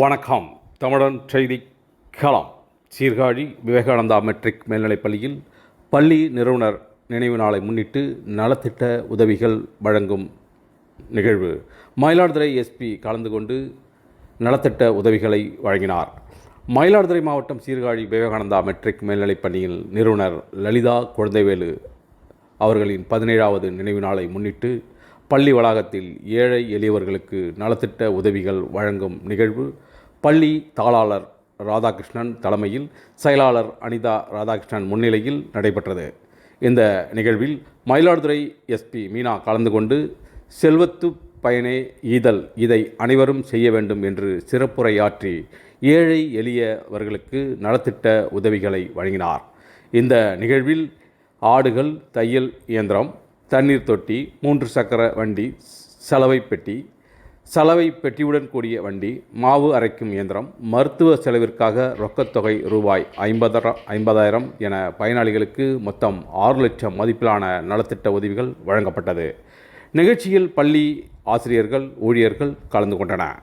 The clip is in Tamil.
வணக்கம். தமிழன் செய்தி களம். சீர்காழி விவேகானந்தா மெட்ரிக் மேல்நிலைப்பள்ளியில் பள்ளி நிறுவனர் நினைவு நாளை முன்னிட்டு நலத்திட்ட உதவிகள் வழங்கும் நிகழ்வு. மயிலாடுதுறை எஸ்பி கலந்து கொண்டு நலத்திட்ட உதவிகளை வழங்கினார். மயிலாடுதுறை மாவட்டம் சீர்காழி விவேகானந்தா மெட்ரிக் மேல்நிலைப்பள்ளியில் நிறுவனர் லலிதா குழந்தைவேலு அவர்களின் 17வது நினைவு நாளை முன்னிட்டு பள்ளி வளாகத்தில் ஏழை எளியவர்களுக்கு நலத்திட்ட உதவிகள் வழங்கும் நிகழ்வு பள்ளி தாளாளர் ராதாகிருஷ்ணன் தலைமையில் செயலாளர் அனிதா ராதாகிருஷ்ணன் முன்னிலையில் நடைபெற்றது. இந்த நிகழ்வில் மயிலாடுதுறை எஸ்பி மீனா கலந்து கொண்டு செல்வத்து பயனே ஈதல், இதை அனைவரும் செய்ய வேண்டும் என்று சிறப்புரையாற்றி ஏழை எளியவர்களுக்கு நலத்திட்ட உதவிகளை வழங்கினார். இந்த நிகழ்வில் ஆடுகள், தையல் இயந்திரம், தண்ணீர் தொட்டி, 3 சக்கர வண்டி, சலவை பெட்டியுடன் கூடிய வண்டி, மாவு அரைக்கும் இயந்திரம், மருத்துவ செலவிற்காக ரொக்கத்தொகை ரூபாய் 50,000 என பயனாளிகளுக்கு மொத்தம் 6 லட்சம் மதிப்பிலான நலத்திட்ட உதவிகள் வழங்கப்பட்டது. நிகழ்ச்சியில் பள்ளி ஆசிரியர்கள், ஊழியர்கள் கலந்து கொண்டனர்.